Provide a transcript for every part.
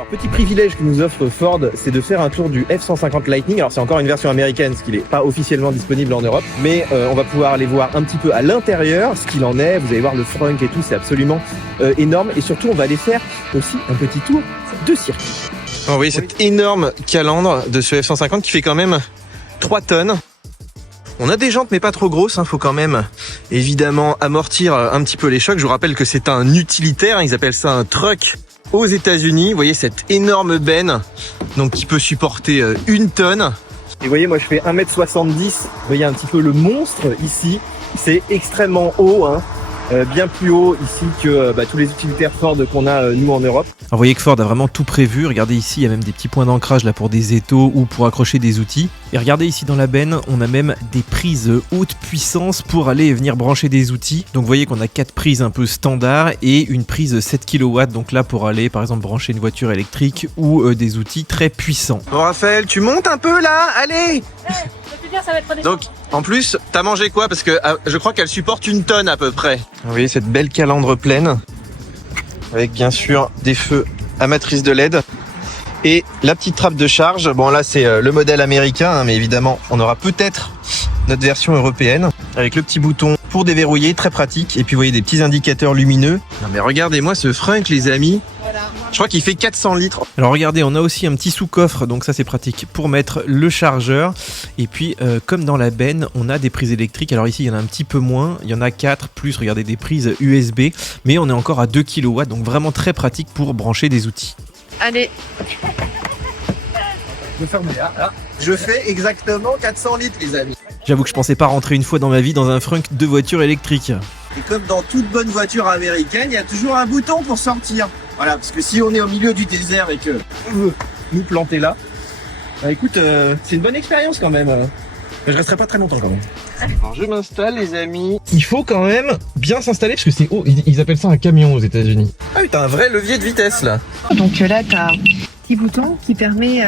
Alors, petit privilège que nous offre Ford, c'est de faire un tour du F-150 Lightning. Alors c'est encore une version américaine, ce qui n'est pas officiellement disponible en Europe, mais on va pouvoir aller voir un petit peu à l'intérieur ce qu'il en est. Vous allez voir le frunk et tout, c'est absolument énorme. Et surtout, on va aller faire aussi un petit tour de circuit. Vous voyez cette énorme calandre de ce F-150 qui fait quand même 3 tonnes. On a des jantes mais pas trop grosses, faut quand même évidemment amortir un petit peu les chocs. Je vous rappelle que c'est un utilitaire, ils appellent ça un truck aux États-Unis. Vous voyez cette énorme benne donc qui peut supporter 1 tonne. Et vous voyez, moi je fais 1m70, vous voyez un petit peu le monstre ici, c'est extrêmement haut, bien plus haut ici que tous les utilitaires Ford qu'on a nous en Europe. Alors vous voyez que Ford a vraiment tout prévu, regardez ici il y a même des petits points d'ancrage là pour des étaux ou pour accrocher des outils. Et regardez ici dans la benne, on a même des prises haute puissance pour aller et venir brancher des outils. Donc vous voyez qu'on a 4 prises un peu standard et une prise 7 kW, donc là pour aller par exemple brancher une voiture électrique ou des outils très puissants. Bon Raphaël, tu montes un peu là, allez. Ça va être redescendu. Donc en plus, t'as mangé quoi? Parce que je crois qu'elle supporte 1 tonne à peu près. Vous voyez cette belle calandre pleine, avec bien sûr des feux à matrice de LED. Et la petite trappe de charge, bon là c'est le modèle américain, mais évidemment on aura peut-être notre version européenne, avec le petit bouton pour déverrouiller, très pratique. Et puis vous voyez des petits indicateurs lumineux. Non mais regardez-moi ce frunk les amis. Voilà. Je crois qu'il fait 400 litres. Alors regardez, on a aussi un petit sous-coffre, donc ça c'est pratique pour mettre le chargeur. Et puis comme dans la benne, on a des prises électriques. Alors ici il y en a un petit peu moins, il y en a 4 plus, regardez, des prises USB. Mais on est encore à 2 kW, donc vraiment très pratique pour brancher des outils. Allez. Je fais exactement 400 litres les amis. J'avoue que je pensais pas rentrer une fois dans ma vie dans un frunk de voiture électrique. Et comme dans toute bonne voiture américaine, il y a toujours un bouton pour sortir. Voilà, parce que si on est au milieu du désert et que on veut nous planter là, écoute, c'est une bonne expérience quand même. Je resterai pas très longtemps quand même. Alors je m'installe les amis. Il faut quand même bien s'installer parce que c'est haut. Ils appellent ça un camion aux États-Unis. Ah oui, t'as un vrai levier de vitesse là. Donc là, tu as un petit bouton qui permet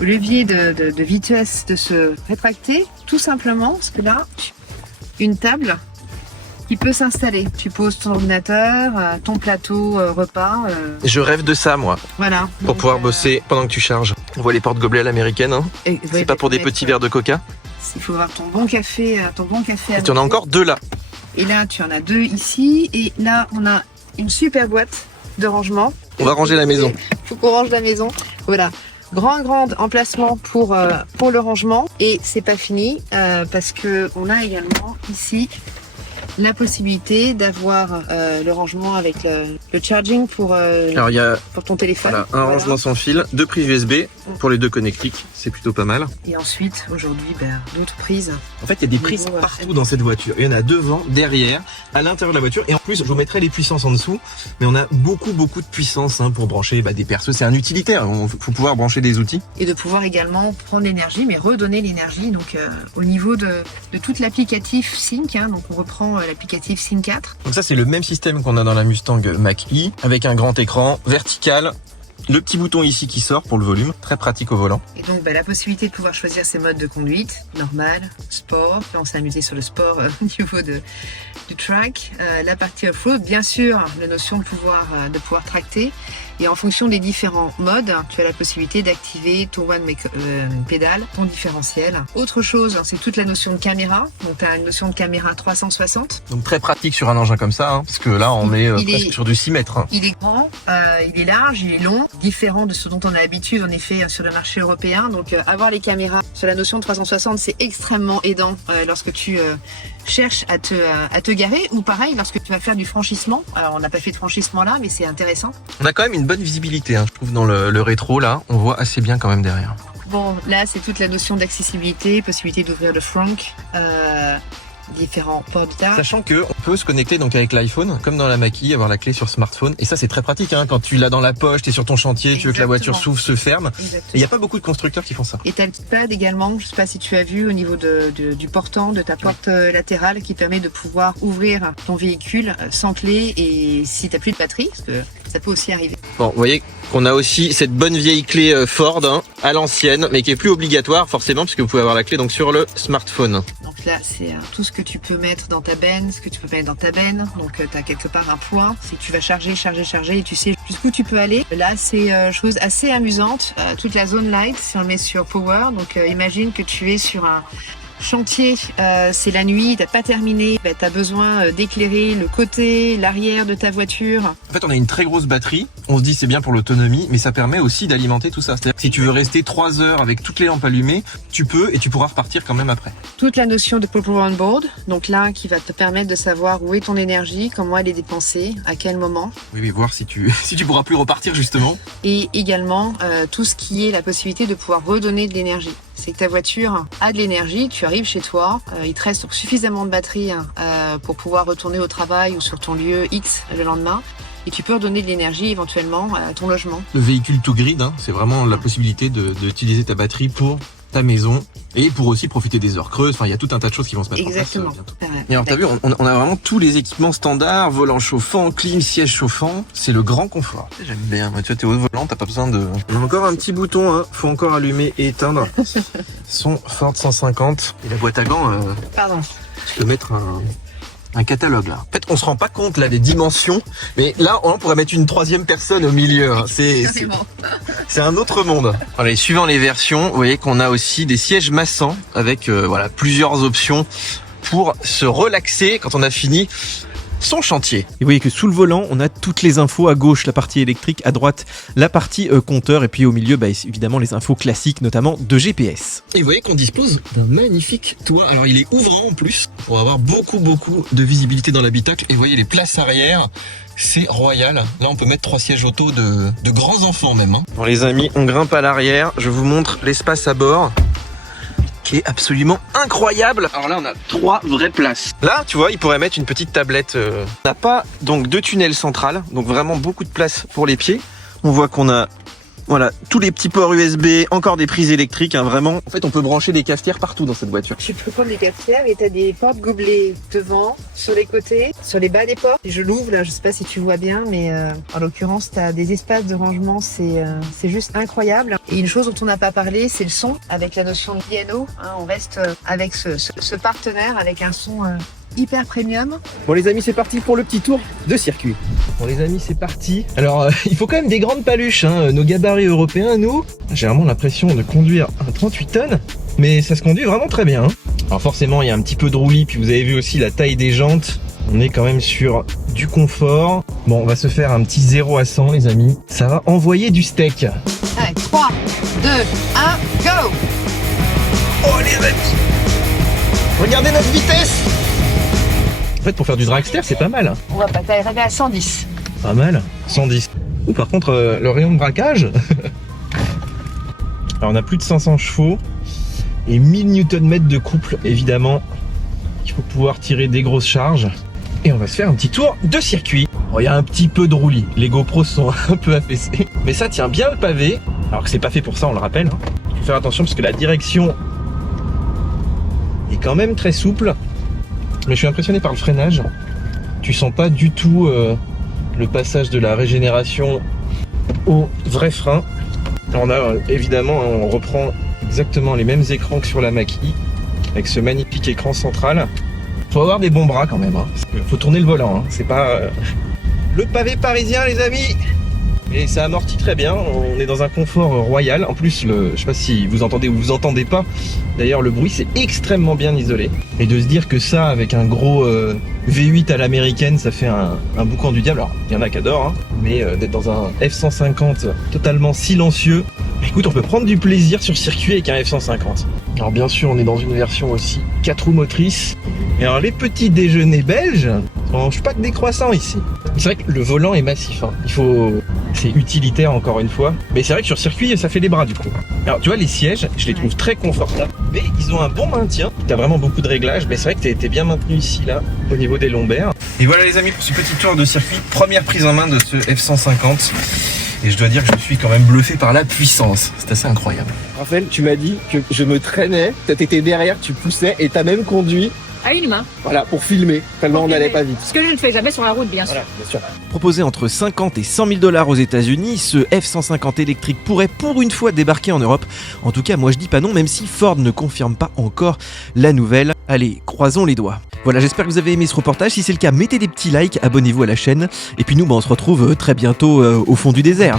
au levier de vitesse de se rétracter, tout simplement, parce que là, une table qui peut s'installer. Tu poses ton ordinateur, ton plateau repas. Je rêve de ça moi, Voilà. pour pouvoir bosser pendant que tu charges. On voit les portes gobelets à l'américaine, c'est pas pour des petits verres de coca. Il faut avoir ton bon café. Et tu en as encore 2 là. Et là, tu en as 2 ici. Et là, on a une super boîte de rangement. On va ranger la maison. Faut qu'on range la maison. Voilà. Grand emplacement pour le rangement. Et c'est pas fini parce que on a également ici la possibilité d'avoir le rangement avec le charging pour Alors il y a pour ton téléphone. voilà, un rangement sans fil, 2 prises USB pour les 2 connectiques, c'est plutôt pas mal. Et ensuite, aujourd'hui, d'autres prises. En fait, il y a des prises Niveau, partout dans cette voiture. Il y en a devant, derrière, à l'intérieur de la voiture. Et en plus, je vous mettrai les puissances en dessous. Mais on a beaucoup de puissance pour brancher des perceuses. C'est un utilitaire. Il faut pouvoir brancher des outils. Et de pouvoir également prendre l'énergie, mais redonner l'énergie. Donc, au niveau de toute l'applicatif Sync, donc on reprend l'applicatif Sync 4. Donc ça, c'est le même système qu'on a dans la Mustang Mach-E, avec un grand écran vertical. Le petit bouton ici qui sort pour le volume, très pratique au volant. Et donc la possibilité de pouvoir choisir ses modes de conduite, normal, sport, là on s'est amusé sur le sport au niveau du track, la partie off-road, bien sûr la notion de pouvoir tracter, et en fonction des différents modes, tu as la possibilité d'activer ton one pédale, ton différentiel. Autre chose, c'est toute la notion de caméra, donc tu as une notion de caméra 360. Donc très pratique sur un engin comme ça, parce que là on est presque sur du 6 mètres. Il est grand, il est large, il est long, différent de ce dont on a l'habitude en effet sur le marché européen. Donc avoir les caméras sur la notion de 360, c'est extrêmement aidant lorsque tu cherches à te garer, ou pareil lorsque tu vas faire du franchissement. Alors on n'a pas fait de franchissement là, mais c'est intéressant. On a quand même une bonne visibilité, je trouve, dans le rétro là, on voit assez bien quand même derrière. Bon, là c'est toute la notion d'accessibilité, possibilité d'ouvrir le frunk, différents ports de table. Sachant que on peut se connecter donc avec l'iPhone, comme dans la Mach-E, avoir la clé sur smartphone. Et ça c'est très pratique, quand tu l'as dans la poche, t'es sur ton chantier, tu veux que la voiture s'ouvre, se ferme. Et il n'y a pas beaucoup de constructeurs qui font ça. Et tu as le pad également, je sais pas si tu as vu au niveau du portant, de ta porte latérale, qui permet de pouvoir ouvrir ton véhicule sans clé, et si t'as plus de batterie, parce que ça peut aussi arriver. Bon, vous voyez qu'on a aussi cette bonne vieille clé Ford à l'ancienne, mais qui est plus obligatoire forcément, puisque vous pouvez avoir la clé donc sur le smartphone. Donc là, c'est tout ce que tu peux mettre dans ta benne, ce que tu peux mettre dans ta benne. Donc, tu as quelque part un poids. C'est que tu vas charger et tu sais jusqu'où tu peux aller. Là, c'est chose assez amusante. Toute la zone light, si on le met sur Power. Donc, imagine que tu es sur un chantier, c'est la nuit, t'as pas terminé, t'as besoin d'éclairer le côté, l'arrière de ta voiture. En fait, on a une très grosse batterie. On se dit c'est bien pour l'autonomie, mais ça permet aussi d'alimenter tout ça. C'est-à-dire que si tu veux rester 3 heures avec toutes les lampes allumées, tu peux et tu pourras repartir quand même après. Toute la notion de Power on Board, donc là, qui va te permettre de savoir où est ton énergie, comment elle est dépensée, à quel moment. Oui, voir si tu pourras plus repartir justement. Et également, tout ce qui est la possibilité de pouvoir redonner de l'énergie. C'est que ta voiture a de l'énergie, tu arrives chez toi, il te reste suffisamment de batterie pour pouvoir retourner au travail ou sur ton lieu X le lendemain. Et tu peux redonner de l'énergie éventuellement à ton logement. Le véhicule to grid, c'est vraiment la possibilité d'utiliser ta batterie pour ta maison et pour aussi profiter des heures creuses. Enfin, il y a tout un tas de choses qui vont se mettre en place bientôt. Et alors, t'as vu, on a vraiment tous les équipements standards, volant chauffant, clim, siège chauffant. C'est le grand confort. J'aime bien. Tu vois, t'es au volant, t'as pas besoin de... On a encore un petit bouton, faut encore allumer et éteindre. Son Ford 150. Et la boîte à gants, Pardon. tu peux mettre un catalogue là. En fait, on se rend pas compte là des dimensions, mais là, on pourrait mettre une 3e personne au milieu. C'est un autre monde. Allez, suivant les versions, vous voyez qu'on a aussi des sièges massants avec plusieurs options pour se relaxer quand on a fini son chantier. Et vous voyez que sous le volant, on a toutes les infos. À gauche, la partie électrique, à droite, la partie compteur, et puis au milieu, évidemment, les infos classiques, notamment de GPS. Et vous voyez qu'on dispose d'un magnifique toit. Alors, il est ouvrant en plus, pour avoir beaucoup de visibilité dans l'habitacle. Et vous voyez les places arrière, c'est royal. Là, on peut mettre 3 sièges auto de grands enfants même. Bon les amis, on grimpe à l'arrière. Je vous montre l'espace à bord, qui est absolument incroyable. Alors là, on a 3 vraies places. Là, tu vois, il pourrait mettre une petite tablette. On n'a pas donc de tunnel central, donc vraiment beaucoup de place pour les pieds. On voit qu'on a tous les petits ports USB, encore des prises électriques, vraiment. En fait, on peut brancher des cafetières partout dans cette voiture. Tu peux prendre des cafetières et t'as des portes gobelets devant, sur les côtés, sur les bas des portes. Je l'ouvre là, je sais pas si tu vois bien, mais en l'occurrence, t'as des espaces de rangement, c'est juste incroyable. Et une chose dont on n'a pas parlé, c'est le son, avec la notion de piano. On reste avec ce partenaire, avec un son hyper premium. Bon les amis, c'est parti pour le petit tour de circuit. Bon les amis, c'est parti. Alors il faut quand même des grandes paluches, nos gabarits européens, nous. J'ai vraiment l'impression de conduire un 38 tonnes, mais ça se conduit vraiment très bien. Alors forcément, il y a un petit peu de roulis, puis vous avez vu aussi la taille des jantes. On est quand même sur du confort. Bon, on va se faire un petit 0 à 100 les amis. Ça va envoyer du steak. Allez, 3, 2, 1, go! Oh les amis, regardez notre vitesse. En fait, pour faire du dragster, c'est pas mal. On va pas t'arriver à 110. Pas mal, 110. Ou par contre, le rayon de braquage. Alors, on a plus de 500 chevaux et 1000 Nm de couple, évidemment. Il faut pouvoir tirer des grosses charges. Et on va se faire un petit tour de circuit. Bon, il y a un petit peu de roulis. Les GoPros sont un peu affaissés. Mais ça tient bien le pavé. Alors que c'est pas fait pour ça, on le rappelle. Il faut faire attention parce que la direction est quand même très souple. Mais je suis impressionné par le freinage. Tu sens pas du tout le passage de la régénération au vrai frein. On a évidemment, on reprend exactement les mêmes écrans que sur la Mach-E, avec ce magnifique écran central. Faut avoir des bons bras quand même. Faut tourner le volant. C'est pas le pavé parisien, les amis. Et ça amortit très bien, on est dans un confort royal. En plus, je sais pas si vous entendez ou vous entendez pas, d'ailleurs le bruit c'est extrêmement bien isolé. Et de se dire que ça, avec un gros V8 à l'américaine, ça fait un boucan du diable. Alors, il y en a qui adorent, mais d'être dans un F-150 totalement silencieux, écoute, on peut prendre du plaisir sur circuit avec un F-150. Alors bien sûr, on est dans une version aussi 4 roues motrices. Et alors les petits déjeuners belges, on mange pas que des croissants ici. C'est vrai que le volant est massif, c'est utilitaire encore une fois. Mais c'est vrai que sur circuit, ça fait les bras du coup. Alors tu vois, les sièges, je les trouve très confortables. Mais ils ont un bon maintien. T'as vraiment beaucoup de réglages. Mais c'est vrai que t'es bien maintenu ici, là, au niveau des lombaires. Et voilà les amis, pour ce petit tour de circuit, première prise en main de ce F-150. Et je dois dire que je suis quand même bluffé par la puissance. C'est assez incroyable. Raphaël, tu m'as dit que je me traînais. T'étais derrière, tu poussais et t'as même conduit à une main. Voilà, pour filmer, tellement on n'allait pas vite. Ce que je ne fais jamais sur la route, bien sûr. Voilà, bien sûr. Proposé entre 50 et 100 000 $ aux États-Unis, ce F-150 électrique pourrait pour une fois débarquer en Europe. En tout cas, moi je dis pas non, même si Ford ne confirme pas encore la nouvelle. Allez, croisons les doigts. Voilà, j'espère que vous avez aimé ce reportage. Si c'est le cas, mettez des petits likes, abonnez-vous à la chaîne. Et puis nous, on se retrouve très bientôt au fond du désert.